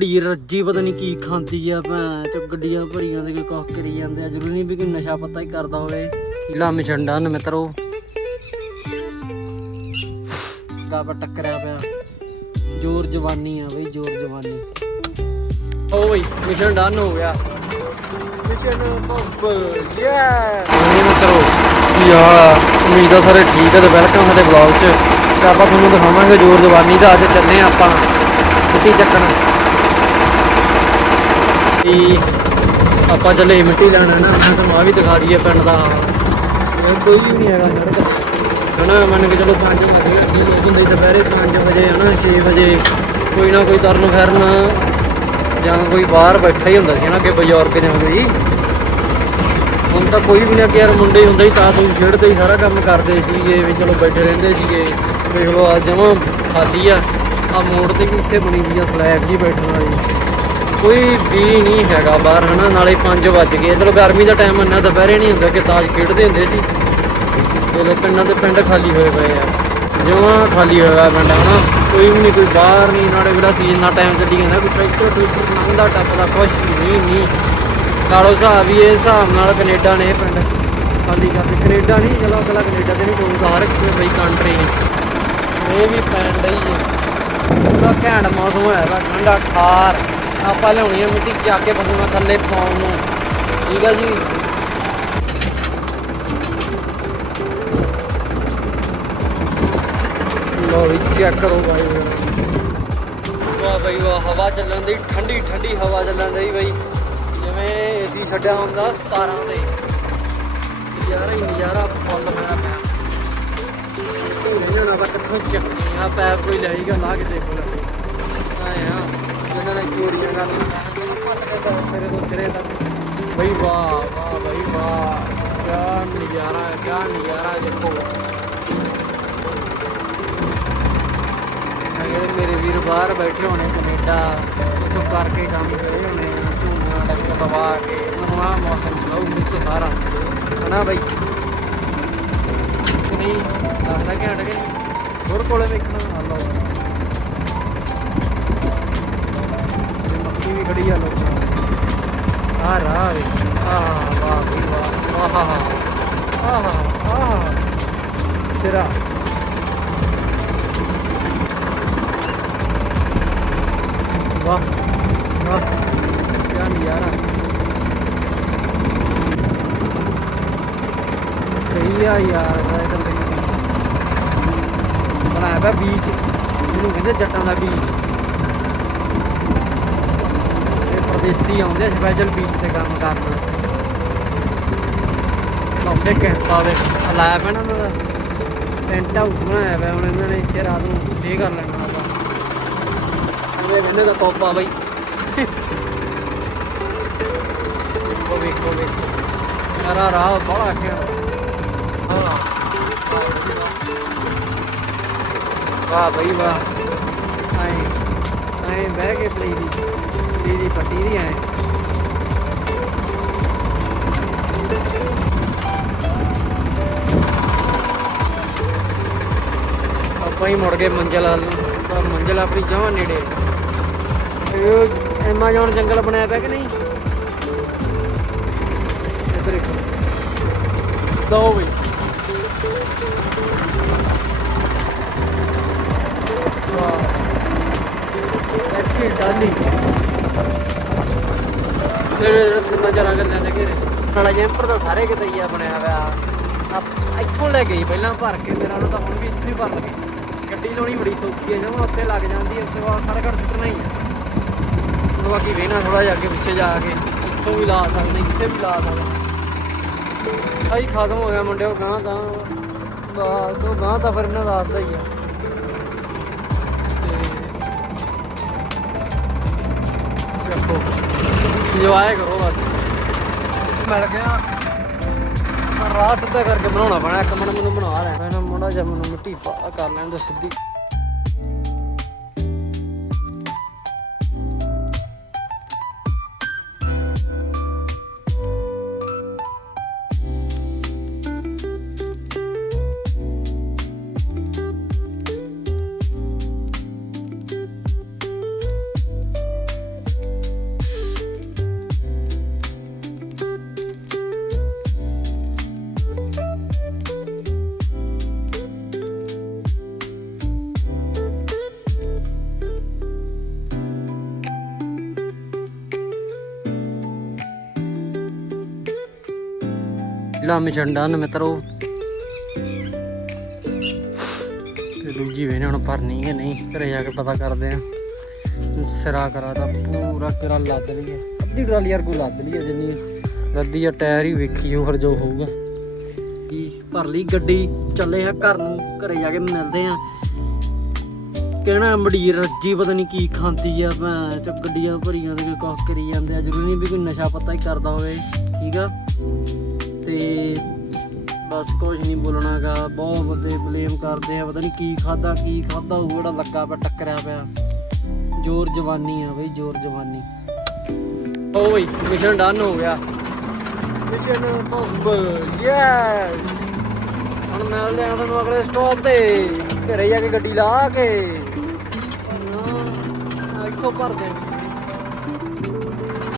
ਢੀ ਰੱਜੀ ਪਤਾ ਨਹੀਂ ਕੀ ਖਾਂਦੀ ਆ ਭੈਣ ਚ ਗੱਡੀਆਂ ਭਰੀਆਂ ਦੇ ਕੋਈ ਕੁਛ ਕਰੀ ਜਾਂਦੇ ਆ। ਜ਼ਰੂਰੀ ਨਹੀਂ ਵੀ ਕੋਈ ਨਸ਼ਾ ਪਤਾ ਹੀ ਕਰਦਾ ਹੋਵੇ। ਕੀਲਾ ਮਿਛੰਡਾ ਨ ਮਿੱਤਰੋ। ਗਾਪ ਟੱਕਰਿਆ ਪਿਆ। ਜ਼ੋਰ ਜਵਾਨੀ ਆ ਬਈ, ਜ਼ੋਰ ਜਵਾਨੀ। ਓ ਬਈ, ਮਿਸ਼ਨ ਡਨ ਹੋ ਗਿਆ। ਮਿਸ਼ਨ ਪੋਸਬਲ ਯਾ ਮਿੱਤਰੋ, ਕੀ ਉਮੀਦ ਆ ਸਾਰੇ ਠੀਕ ਆ ਤੇ ਵੈਲਕਮ ਸਾਡੇ ਬਲੌਗ 'ਚ। ਤੇ ਆਪਾਂ ਤੁਹਾਨੂੰ ਦਿਖਾਵਾਂਗੇ ਜ਼ੋਰ ਜਵਾਨੀ ਦਾ, ਅੱਜ ਚੱਲੇ ਆਪਾਂ ਮਿੱਟੀ ਚੱਕਣ। ਕੀ ਆਪਾਂ ਚੱਲੇ ਮਿੱਟੀ ਲੈਣਾ ਨਾ ਮੈਂ ਤੁਹਾਨੂੰ ਆ ਵੀ ਦਿਖਾ ਦਈਏ ਪਿੰਡ ਦਾ। ਇਹ ਕੋਈ ਵੀ ਨਹੀਂ ਹੈਗਾ ਸੜਕ ਤੇ ਹਨਾ, ਮੰਨ ਕੇ ਚਲੋ 5 ਵਜੇ ਅੱਡੀ ਹੋ ਜਾਂਦੀ ਦੁਪਹਿਰੇ 5 ਵਜੇ, ਹਨਾ 6 ਵਜੇ, ਕੋਈ ਨਾ ਕੋਈ ਤਰਨ ਫਿਰਨ ਜਾਂ ਕੋਈ ਬਾਹਰ ਬੈਠਾ ਹੀ ਹੁੰਦਾ ਸੀ ਨਾ ਕਿ ਬਜ਼ੁਰਗ ਜਾਂਦੇ ਜੀ। ਹੁਣ ਤਾਂ ਕੋਈ ਵੀ ਨਹੀਂ ਅੱਗੇ ਯਾਰ, ਮੁੰਡੇ ਹੁੰਦੇ ਹੀ ਤਾਂ ਤੁਸੀਂ ਖੇਡਦੇ ਹੀ ਸਾਰਾ ਕੰਮ ਕਰਦੇ ਸੀਗੇ, ਵੀ ਚਲੋ ਬੈਠੇ ਰਹਿੰਦੇ ਸੀਗੇ। ਦੇਖ ਲਓ ਅੱਜ ਜਮਾਂ ਖਾਲੀ ਆ। ਆ ਮੋੜ ਤੇ ਵੀ ਇੱਥੇ ਬਣੀ ਹੋਈ ਆ ਸਲੈਬ ਜੀ ਬੈਠਣ ਵਾਲੀ। ਕੋਈ ਵੀ ਨਹੀਂ ਹੈਗਾ ਬਾਹਰ, ਹਨਾ? ਨਾਲੇ 5 ਵੱਜ ਗਏ। ਚਲੋ, ਗਰਮੀ ਦਾ ਟਾਈਮ ਇੰਨਾ ਦੁਪਹਿਰੇ ਨਹੀਂ ਹੁੰਦਾ ਕਿ ਤਾਜ ਖੇਡਦੇ ਹੁੰਦੇ ਸੀ। ਚਲੋ ਪਿੰਡਾਂ ਦੇ ਪਿੰਡ ਖਾਲੀ ਹੋਏ ਪਏ ਆ। ਜਮਾਂ ਖਾਲੀ ਹੋਇਆ ਪਿੰਡ ਹਨਾ? ਕੋਈ ਵੀ ਨਹੀਂ, ਕੋਈ ਬਾਹਰ ਨਹੀਂ, ਨਾਲੇ ਜਿਹੜਾ ਸੀਜ਼ਨ ਦਾ ਟਾਈਮ ਚੱਲੀ ਜਾਂਦਾ, ਕੋਈ ਟਰੈਕਟਰ ਟਰੂਕਟਰ ਲੰਘਦਾ, ਟੱਪਦਾ, ਕੁਛ ਨਹੀਂ ਨਹੀਂ। ਨਾਲੋਂ ਹਿਸਾਬ ਵੀ ਇਹ ਹਿਸਾਬ ਨਾਲ ਕੈਨੇਡਾ ਨੇ ਪਿੰਡ। ਖਾਲੀ ਕਰਦੇ ਕੈਨੇਡਾ ਨਹੀਂ, ਚਲੋ, ਅਗਲਾ ਕੈਨੇਡਾ ਤੇ ਨਹੀਂ ਕੋਈ ਹਰ ਇੱਕ ਬਈ ਕੰਟਰੀ ਇਹ ਵੀ ਪਿੰਡ ਹੀ ਹੈ ਪੂਰਾ ਘੈਂਟ ਮੌਸਮ ਹੋਇਆ ਵਾ, ਠੰਡਾ ਠਾਰ। ਆਪਾਂ ਲਿਆਉਣੀ ਆ ਮਿੱਟੀ ਚੱਕ ਕੇ ਪਸ਼ੂਆਂ ਥੱਲੇ ਪਾਉਣ ਨੂੰ। ਠੀਕ ਆ ਜੀ? ਲੋ ਵੀ ਚੈੱਕ ਕਰੋ ਭਾਈ ਵਾਹ ਭਾਈ ਵਾਹ, ਹਵਾ ਚੱਲਣ ਦੀ ਠੰਡੀ ਠੰਡੀ ਹਵਾ ਚੱਲਣ ਦੀ ਬਈ। ਜਿਵੇਂ ਏਸੀ ਛੱਡਿਆ ਹੁੰਦਾ 17 ਦੇ ਨਜ਼ਾਰਾ ਹੀ ਨਜ਼ਾਰਾ ਫੁੱਲ ਹੋਇਆ ਪਿਆ। ਇਹਨਾਂ ਨਾਲ ਕਿੱਥੋਂ ਚੱਕਣੀ ਆ, ਪੈਪ ਕੋਈ ਲਏਗਾ ਲਾ ਕੇ ਦੇਖੋ ਲੱਗੇ। ਆਏ ਆ ਜਿਹਨਾਂ ਨੇ ਚੋਰੀਆਂ ਕਰਨੀਆਂ ਮੇਰੇ ਤੋਂ ਸਿਰੇ ਤੱਕ ਬਈ ਵਾਹ ਵਾਹ ਬਈ ਵਾਹ। ਕਿਆ ਨਜ਼ਾਰਾ ਹੈ ਕਿਆ ਨਜ਼ਾਰਾ ਦੇਖੋ। ਅਗਰ ਮੇਰੇ ਵੀਰ ਬਾਹਰ ਬੈਠੇ ਹੋਣੇ ਕੈਨੇਡਾ ਉੱਥੋਂ ਕਰਕੇ ਕੰਮ ਕਰੇ ਹੋਣੇ ਝੂਨਾ ਡੱਕ ਦਵਾ ਕੇ ਉਹਨਾਂ ਮੌਸਮ ਲਾਉ ਮਿਸ ਸਾਰਾ। ਹਨਾ ਬਾਈ? ਨਹੀਂ? ਲੱਗਦਾ ਕਿ ਹਟ ਗਏ? ਹੋਰ ਕੋਲੇ ਵੇਖਣਾ ਹਲੋ ਇਹ ਵੀ ਖੜੀ ਆ ਲੋਕਾਂ ਆ ਰਾਹ ਵੇ। ਆਹ ਵਾਹ ਵੀ ਵਾਹ। ਆਹ ਆਹ ਆਹ ਤੇਰਾ। ਵਾਹ। ਵਾਹ। ਕਿਆ ਨਜ਼ਾਰਾ। ਸਹੀ ਆ ਯਾਰ ਮੈਂ ਤਾਂ ਬਣਾਇਆ ਪਿਆ ਬੀਚ ਜਿਹਨੂੰ ਕਹਿੰਦੇ ਜੱਟਾਂ ਦਾ ਬੀਚ ਦੇਸੀ ਆਉਂਦੇ ਆ ਸਪੈਸ਼ਲ ਬੀਚ ਤੇ ਕੰਮ ਕਰਨ ਲਾਉਂਦੇ ਕੈਂਪ ਆਵੇ ਲਾਇਆ ਪਿਆ ਨਾ ਉਹਨਾਂ ਦਾ। ਟੈਂਟ ਹਾਊਸ ਬਣਾਇਆ ਪਿਆ ਹੁਣ ਇਹਨਾਂ ਨੇ, ਇੱਥੇ ਰਾਤ ਨੂੰ ਸਟੇ ਕਰ ਲੈਣਾ ਆਪਾਂ। ਇਹ ਕਹਿੰਦੇ ਤਾਂ ਤੋਪਾ ਬਈ। ਵੇਖੋ ਵੇਖੋ ਵੇਖੋ ਯਾਰਾ ਰਾਹ ਬੜਾ ਆਖਿਆ। ਹਾਂ ਵਾਹ ਬਈ ਵਾਹ। ਆਏ ਆਏ ਬਹਿ ਕੇ ਪਲੀ ਦੀ ਪਲੀ ਦੀ ਪੱਟੀ ਦੀ ਆਏ ਆਪਾਂ ਹੀ ਮੁੜ ਗਏ ਮੰਜ਼ਲ ਵੱਲ ਨੂੰ। ਮੰਜ਼ਲ ਆਪਣੀ ਜਮਾਂ ਨੇੜੇ। ਇਹ ਐਮਾਜ਼ੋਨ ਜੰਗਲ ਬਣਾਇਆ ਪਿਆ ਕਿ ਨਹੀਂ? ਇੱਧਰ ਦੇਖੋ ਦੋ ਵੀ। ਵਾਹ। Actually Dolly. ਤੇਰੇ ਨਜ਼ਰ ਆ ਗੰਨੇ ਨਾਲਾ ਜੈਂਪਰ ਦਾ ਸਾਰੇ ਕਿਤੇ ਹੀ ਆ ਬਣਿਆ ਹੋਇਆ ਆ। ਇੱਥੋਂ ਲੈ ਗਈ ਪਹਿਲਾਂ ਭਰ ਕੇ ਮੇਰਾ ਨੂੰ ਤਾਂ ਹੁਣ ਵੀ ਇੱਥੇ ਹੀ ਭਰ ਲਗੇ। ਗੱਡੀ ਲਾਉਣੀ ਬੜੀ ਸੌਖੀ ਹੈ ਜਦੋਂ ਉੱਥੇ ਲੱਗ ਜਾਂਦੀ ਹੈ ਉੱਥੇ ਬਾਅਦ ਖੜ ਖੜ ਸੁੱਟਣਾ ਹੀ ਹੈ ਹੁਣ ਬਾਕੀ ਵੇਣਾ ਥੋੜਾ ਜਿਹਾ ਅੱਗੇ ਪਿੱਛੇ ਜਾ ਕੇ ਇੱਥੋਂ ਵੀ ਲਾ ਸਕਦੇ ਕਿਤੇ ਵੀ ਲਾ ਸਕਦੇ ਆਈ ਖਤਮ ਹੋ ਗਿਆ ਮੁੰਡਿਓ ਗਾਂ ਤਾਂ, ਬਸ, ਉਹ ਗਾਂ ਤਾਂ ਫਿਰ ਇਹਨਾਂ ਦਾ ਆਪਦਾ ਹੀ ਆ। ਤੇ ਦੇਖੋ ਕਰੋ ਬਸ। ਮਿਲ ਗਿਆ। ਰਾਹ ਸਿੱਧਾ ਕਰਕੇ ਬਣਾਉਣਾ ਪੈਣਾ, ਇੱਕ ਮਿੰਟ ਮੈਨੂੰ ਬਣਾ ਲੈ। ਪਹਿਲਾਂ ਮੁੰਡਾ ਜਿਹਾ ਮੈਨੂੰ ਮਿੱਟੀ ਪਾ ਕਰ ਲੈਣ ਦੋ ਸਿੱਧੀ। ਲਾ ਮਿਸ਼ਨ ਡਨ ਮਿੱਤਰੋ। ਤੇ ਦੂਜੀ ਵੇਨੇ ਹੁਣ ਭਰਨੀ ਹੈ ਨਹੀਂ, ਘਰੇ ਜਾ ਕੇ ਪਤਾ ਕਰਦੇ ਆ ਸਿਰਾ ਕਰਾ ਤਾਂ ਪੂਰਾ ਕਿਰਾ ਲੱਦ ਲਈ ਅੱਧੀ ਟਰਾਲੀ ਯਾਰ ਕੋਈ ਲੱਦ ਲਈ ਜਿੰਨੀ ਰੱਦੀ ਆ ਟਾਇਰ ਹੀ ਵੇਖੀ ਹੋਰ ਜੋ ਹੋਊਗਾ। ਕੀ ਭਰ ਲਈ ਗੱਡੀ, ਚੱਲੇ ਆ ਘਰ ਨੂੰ, ਘਰੇ ਜਾ ਕੇ ਮਿਲਦੇ ਆ ਕਹਿਣਾ ਮੜੀਰ ਰੱਜੀ ਪਤਾ ਨਹੀਂ ਕੀ ਖਾਂਦੀ ਆ, ਮੈਂ ਚ ਗੱਡੀਆਂ ਭਰੀਆਂ ਤੇ ਕੁਝ ਕਰੀ ਜਾਂਦੇ ਆ। ਜ਼ਰੂਰੀ ਨਹੀਂ ਵੀ ਕੋਈ ਨਸ਼ਾ ਪਤਾ ਹੀ ਕਰਦਾ ਹੋਵੇ, ਠੀਕ ਆ? ਤੇ ਬਸ ਕੁਝ ਨਹੀਂ ਬੋਲਣਾਗਾ ਬਹੁਤ ਬੰਦੇ ਬਲੇਮ ਕਰਦੇ ਆ, ਪਤਾ ਨਹੀਂ ਕੀ ਖਾਦਾ ਕੀ ਖਾਦਾ ਉਹ ਜਿਹੜਾ ਲੱਗਾ ਪਿਆ, ਟੱਕਰਿਆ ਪਿਆ। ਜ਼ੋਰ ਜਵਾਨੀ ਆ ਬਈ, ਜ਼ੋਰ ਜਵਾਨੀ। ਓ ਬਈ ਮਿਸ਼ਨ ਡਨ ਹੋ ਗਿਆ। ਮਿਸ਼ਨ ਪੋਸਬਲ ਯੈਸ ਹੁਣ ਮੈਂ ਲਿਆ ਤੁਹਾਨੂੰ ਅਗਲੇ ਸਟਾਪ ਤੇ। ਘਰੇ ਜਾ ਕੇ ਗੱਡੀ ਲਾ ਕੇ। ਨਾ ਇੱਥੋਂ ਭਰਦੇ ਆ